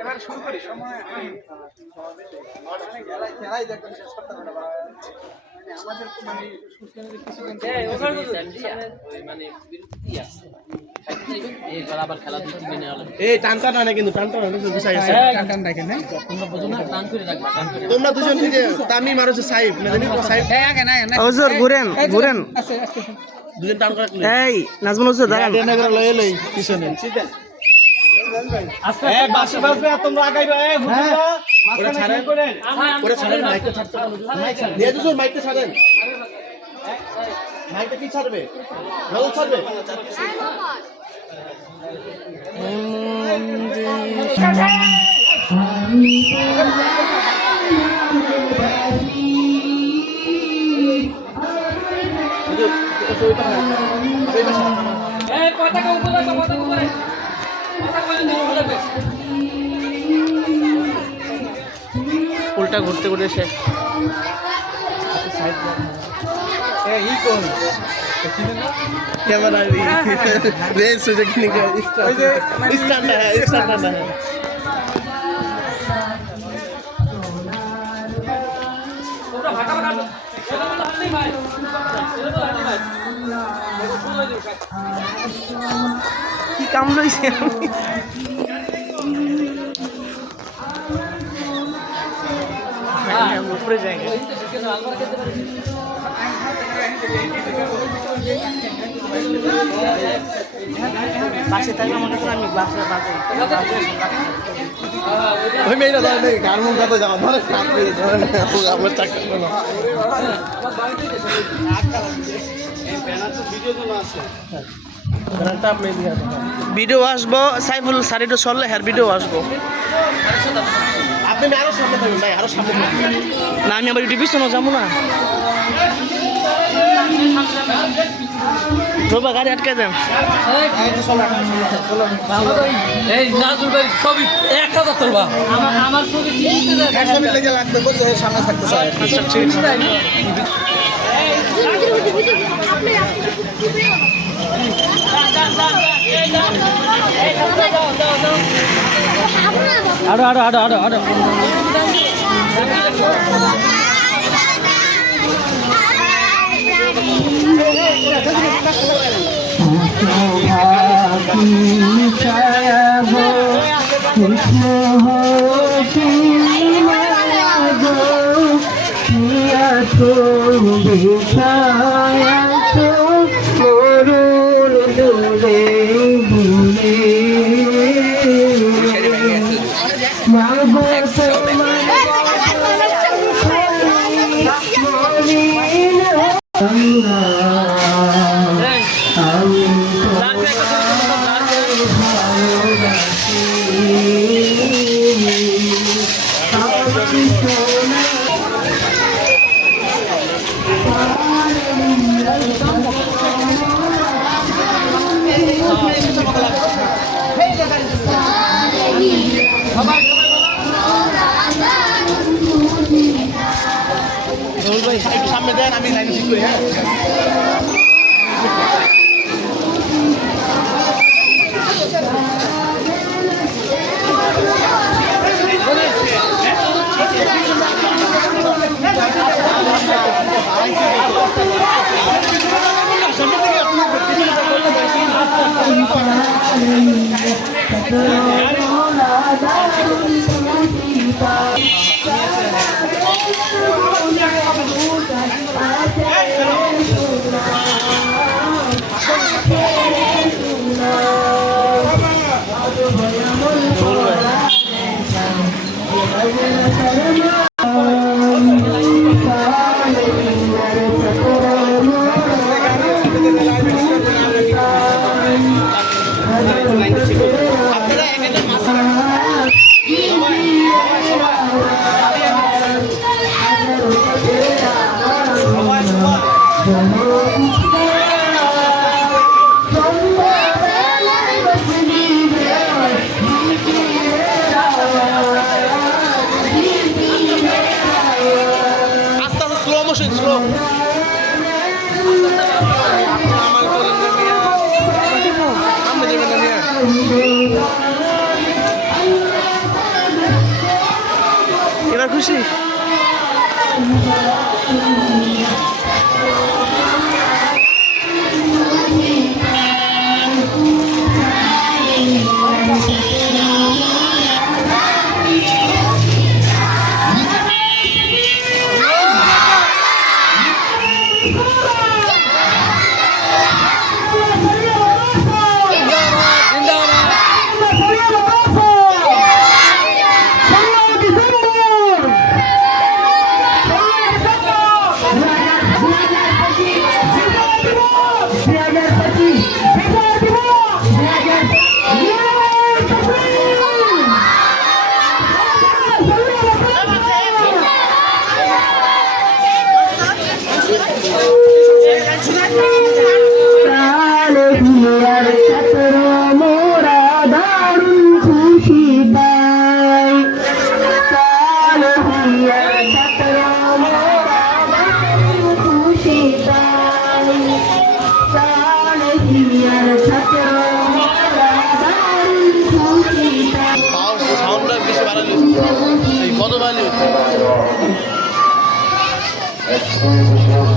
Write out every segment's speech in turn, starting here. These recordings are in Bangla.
এবার শুরু করি সময় খেলাই দেখবেন শেষ করতে হবে না আমাদের মানে সুস্থভাবে কিছু মানে বিরতি আছে আবার খেলা দুই তিন দিনে হলো এই টানটা না কিন্তু টানটা না গুছাই আছে টান রাখেন না তোমরা বুঝো না টান করে রাখবা টান করে তোমরা দুজন যে তামিম আর হচ্ছে সাইফ না জানি তো সাইফ এই আগে না হুজুর ঘুরেন ঘুরেন আস্তে আস্তে দুজন টান করে এই নাজমুল হুজুর দাঁড়ান ট্রেন করে লয়ে লই পিছনে সিধা আস্তে এ বাসে বাসবে তোমরা আগাইবা এ হুজুরা মাঝখানে ছাড়েন ওরে ছাড়েন মাইকটা ছাড়তে মাইক ছাড়েন নিয়ে দুজন মাইকটা ছাড়েন মাইকটা কি ছাড়বে নজর ছাড়বে উল্টা ঘুরতে ঘুরতে শেষ कैमरा रेस से देखने का स्टैंड है কি কাম লইছে উপরে যাই বাসে থাকলে আমার কাছে আমি বাসে ওই মেয়েটা ধরে গান মুখ কাছে যাওয়া ধরে আমার চাকরি ভিডিও আসবো সাইফুল সারিটো চললে হ্যার ভিডিও আসবো আপনি আরো সামনে থাকবেন ভাই আরো সামনে না আমি আবার ইউটিউব পিছনে যাবো না রোবা গাড়ি আটকে দেন এই নাজুর ভাই ছবি 1000 তোলবা আমার ছবি ছবি লেগে লাগবে বলছে সামনে থাকতে চাই আচ্ছা ঠিক আছে আরো আরো আরো আরো আরো সামনে দেন আমি লাইন ঠিক করি হ্যাঁ খুশি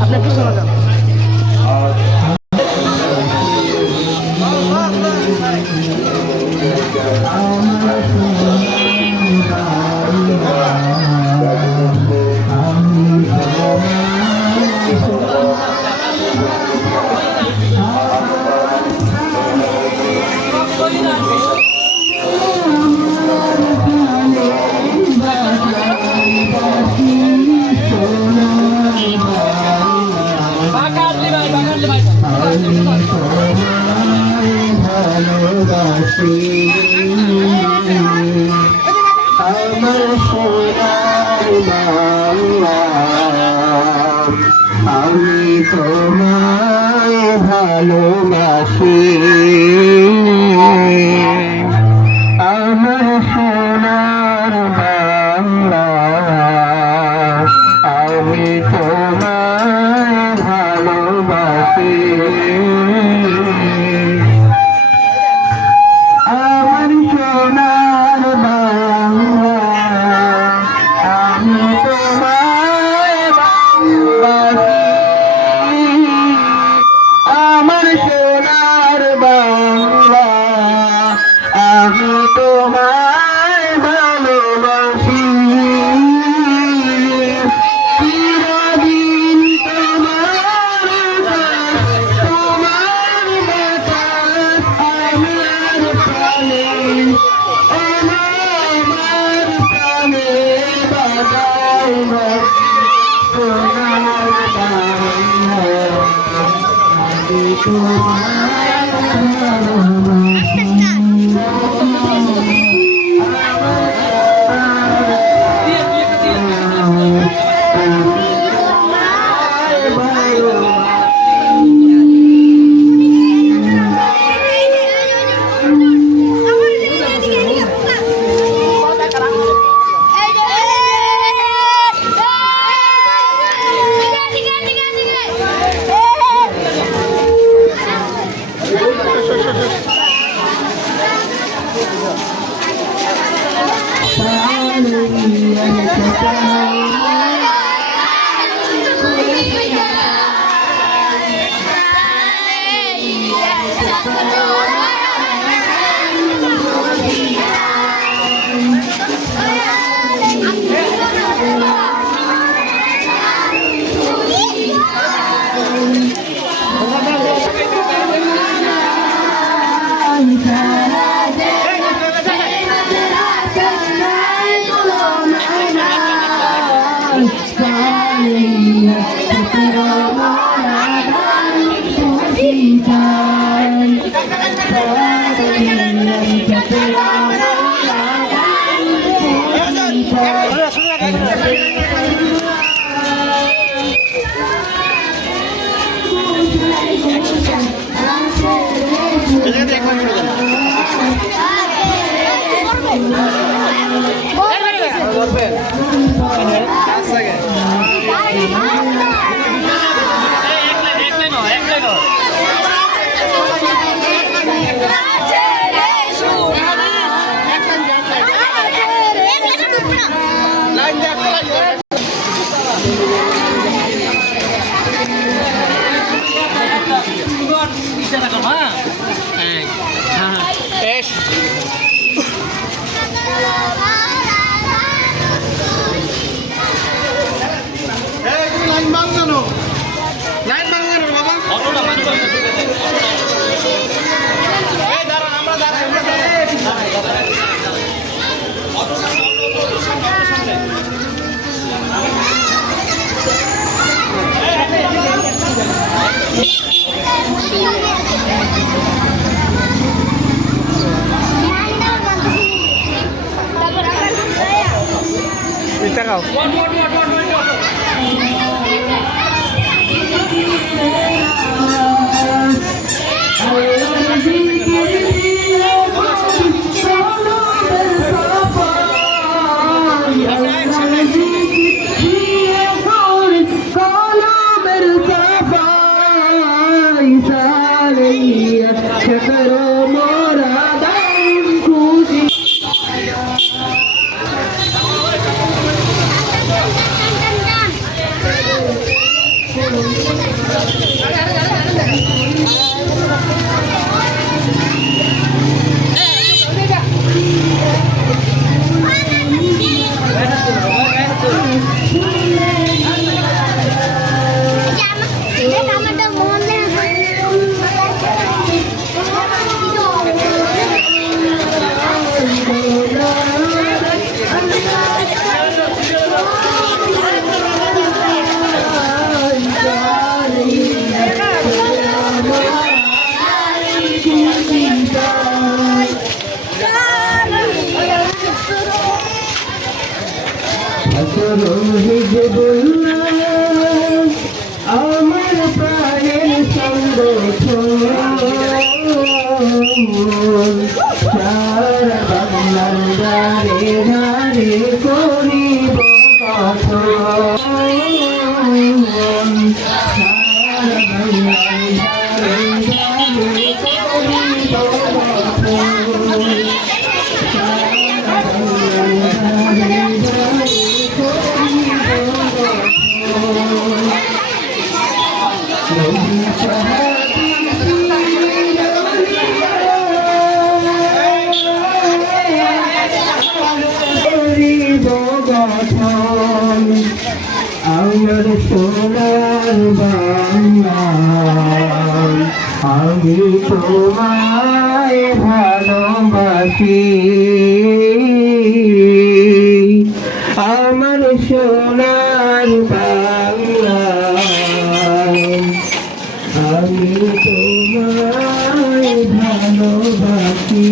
আপনার একটু শোনা যান আমার সোনার বাংলা আমি তোমায় ভালোবাসি আমার সোনার বাংলা আমি তোমায় ভালোবাসি আমার সোনার বাংলা আমি তোমায় ভালোবাসি আমার সোনার বাংলা আমি তোমায় ভালোবাসি চিরদিন তোমার বাতাস আমার প্রাণে আমার প্রাণে বাজায় সোনার বাংলা আমি তোমায় ভালোবাসি লাইন দেখ লাগাও আমার প্রাণের সংগঠন সারা বাংলার গানে গানে করিব গঠন সারা বাংলার গানে গানে করিব গঠন আমার সোনার বাংলা আমি তোমায় ভালোবাসি আমার সোনার বাংলা আমি তোমায় ভালোবাসি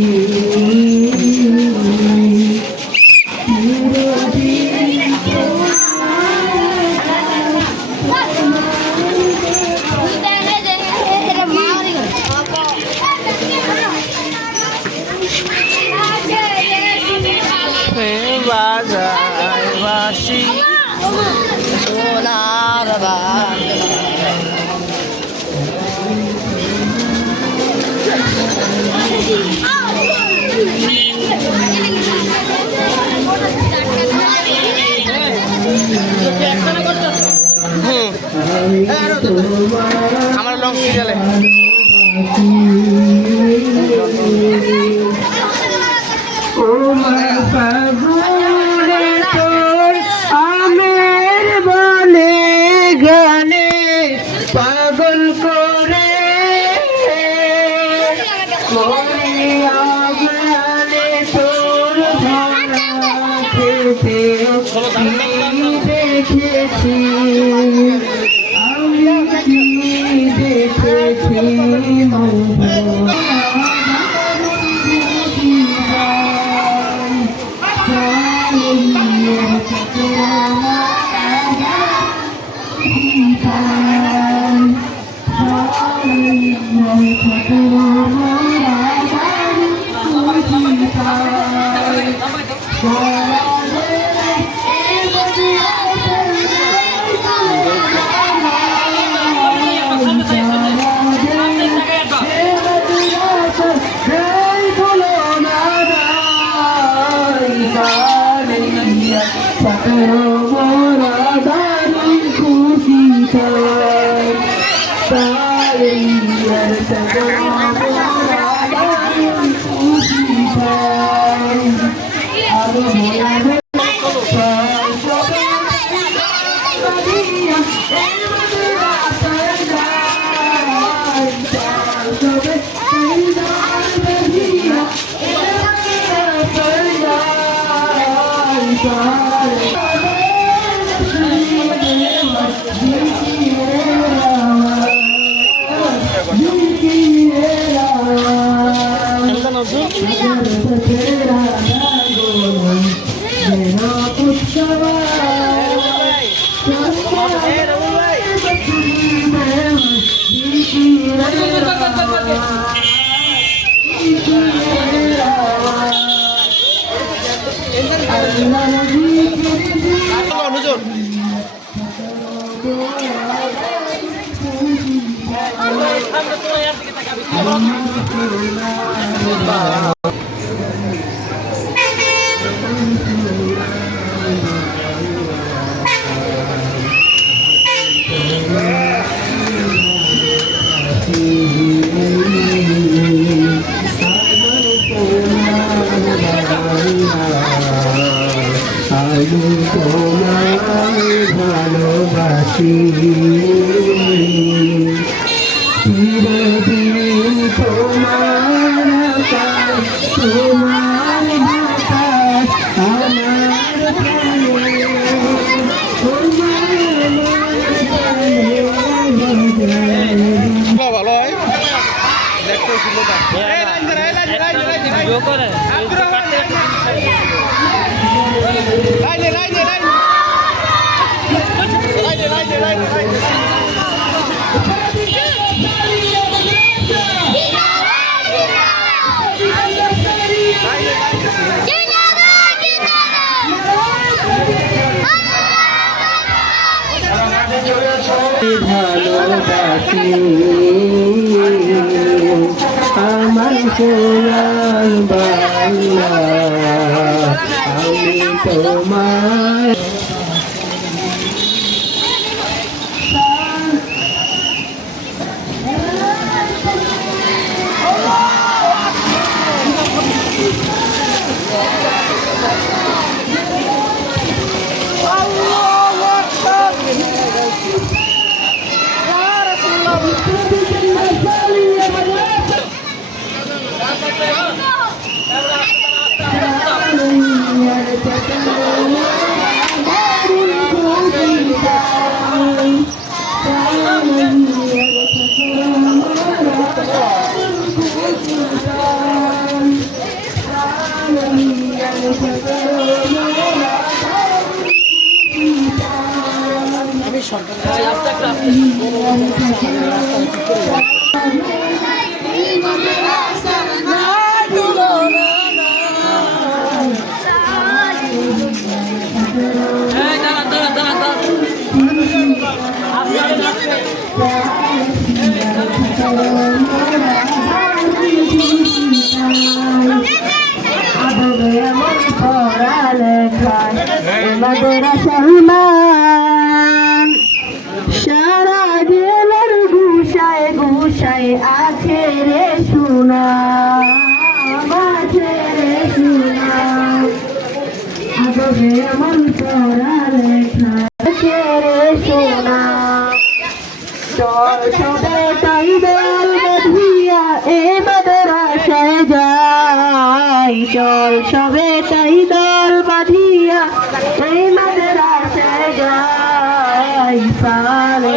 বাজায় বাসি সোনার বাংলা আমার লং সিরিয়ালে আমের বলে গানে পাগল করে গানে তোর খেতে দেখেছি আমি দেখেছি Terima kasih. অনুজন আমি তোমায় ভালোবাসি চিরদিন তোমার আকাশ তোমার বাতাস আমার প্রাণে ভালো হয় দেখতে সুন্দর ভিডিও করে ভালোবাসি আমার সোনার বাংলা আমি তোমায় সারা জেলার গুসায় গুসায় আছে রে শোনা আছে রে শোনা আদবে আমার পড়া লেখা আছে রে শোনা চল সবে তাই দল বাঁধিয়া এ মাদ্রাসায় যাই চল সবে তাই দল বাঁধিয়া এই মাদ্রাসায় যাই সালে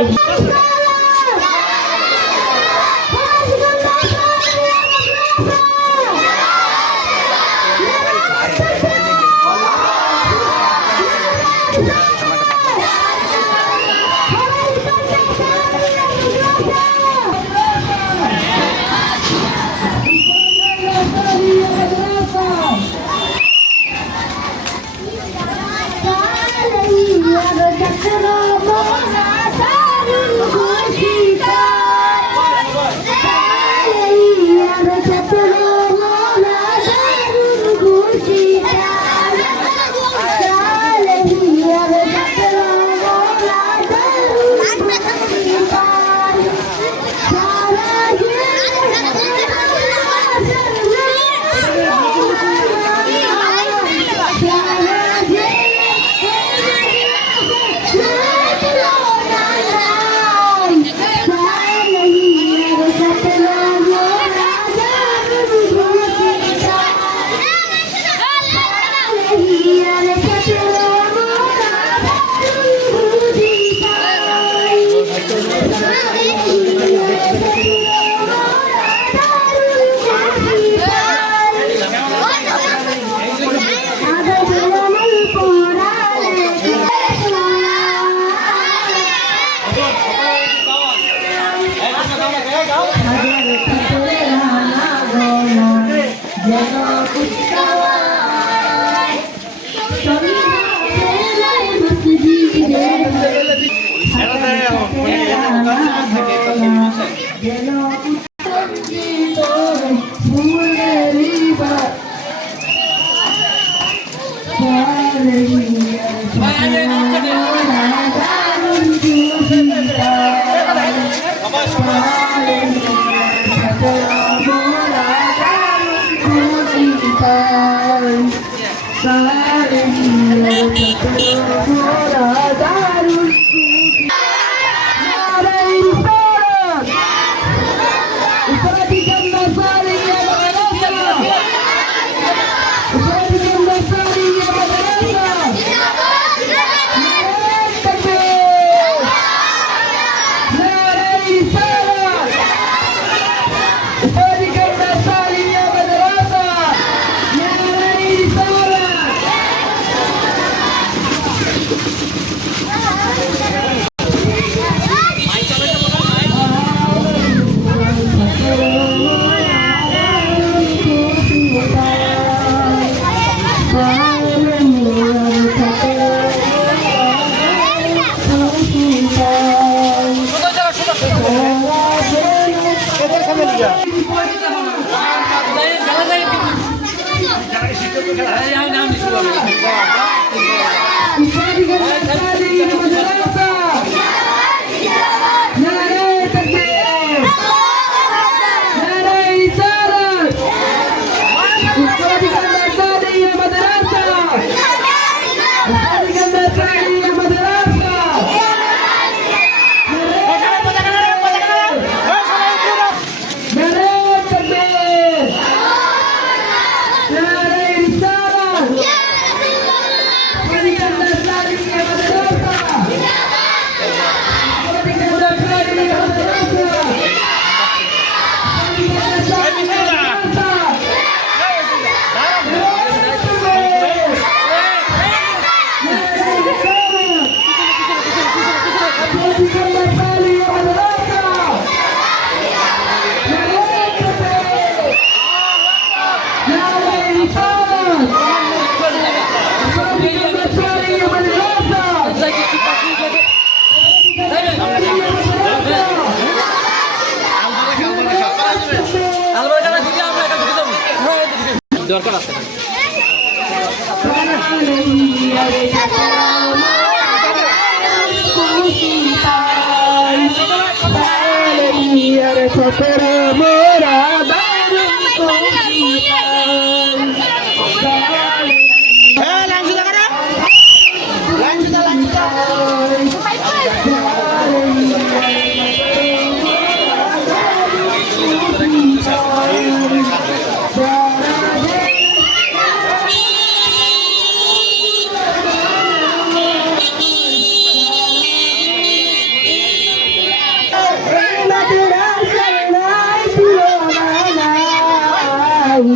দরকার আছে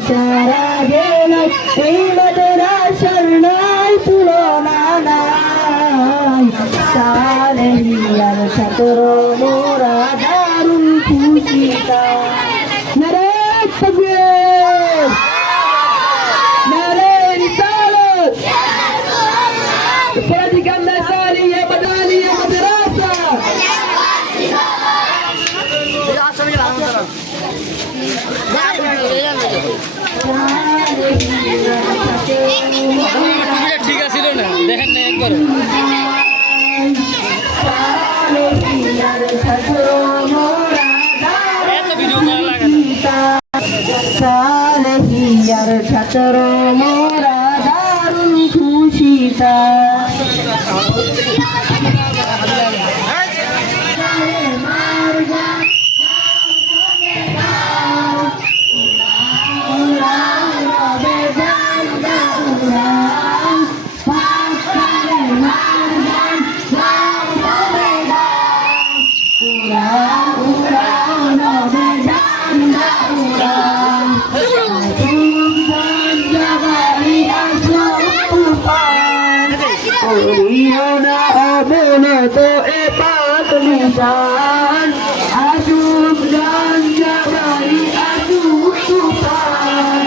সারা জেলায় এই মাদ্রাসার নাই তুলনা নাই সালে হিয়ার ছাত্র মোরা দারুণ খুশি নারে তাকবীর নারে রিসালাত ফাতিকা নাসালিয়া মাদালিয়া মাদ্রাসা ঠিক আছিল না দেখেন না একবার এত ভিডিও করা লাগে সালেহিয়ার ছাত্র মোরা দারুণ খুশিতা তো এ পাত নিশান আজুব জান জামাই আজুব তুফান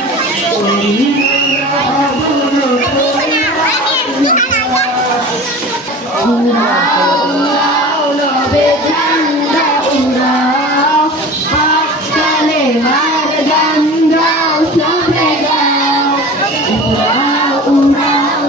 উড়াও নবে ঝান্ডা উড়াও পাককালে মার গান গাও সবে গাও উড়াও উড়াও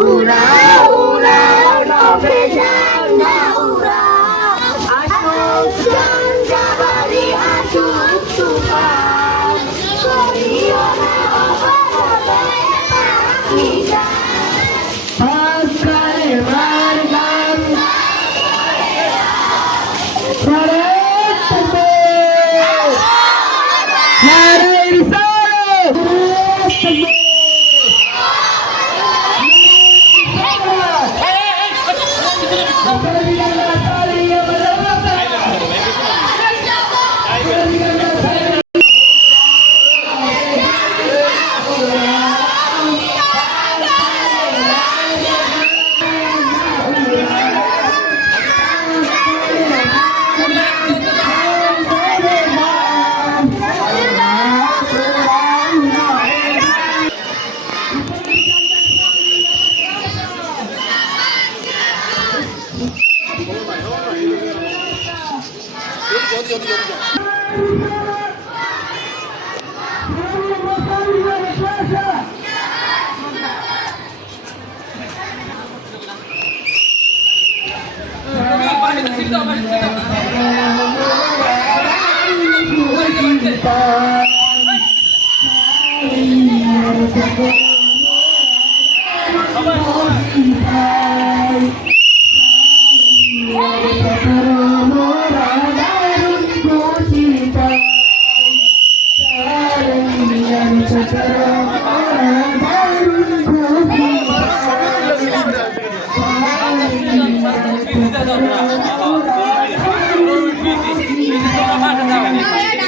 উড়াও উড়াও নবে ঝান্ডা উড়াও আশোক ঝান্ডা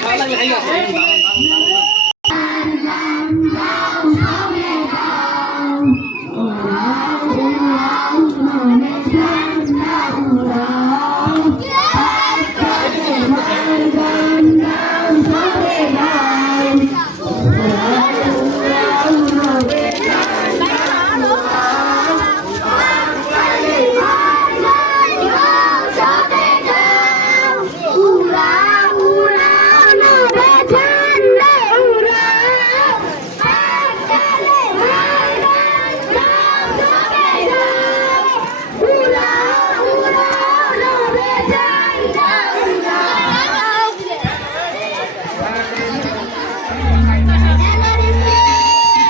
ভালো লাগে